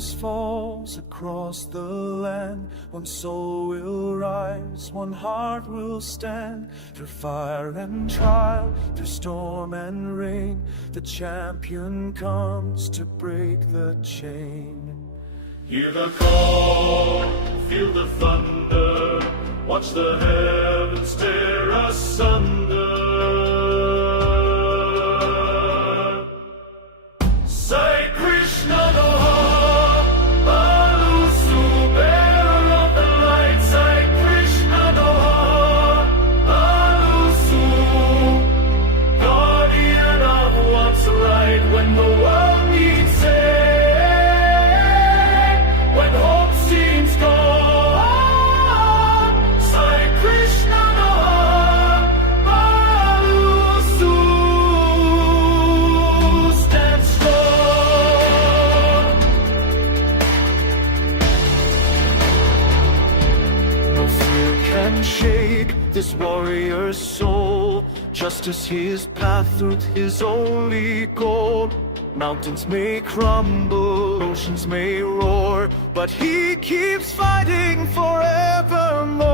darkness falls across the land, one soul will rise, one heart will stand. Through fire and trial, through storm and rain, the champion comes to break the chain. Hear the call, feel the thunder, watch the heavens tear asunder. Sai Krishna Doha, Balusu, bearer of the light. Sai Krishna Doha, Balusu, guardian of what's right when the world needs it. When hope seems gone, Sai Krishna Doha, Balusu, stand strong. No fear can shake this warrior's soul, just as his path through his only goal. Mountains may crumble, oceans may roar, but he keeps fighting forevermore.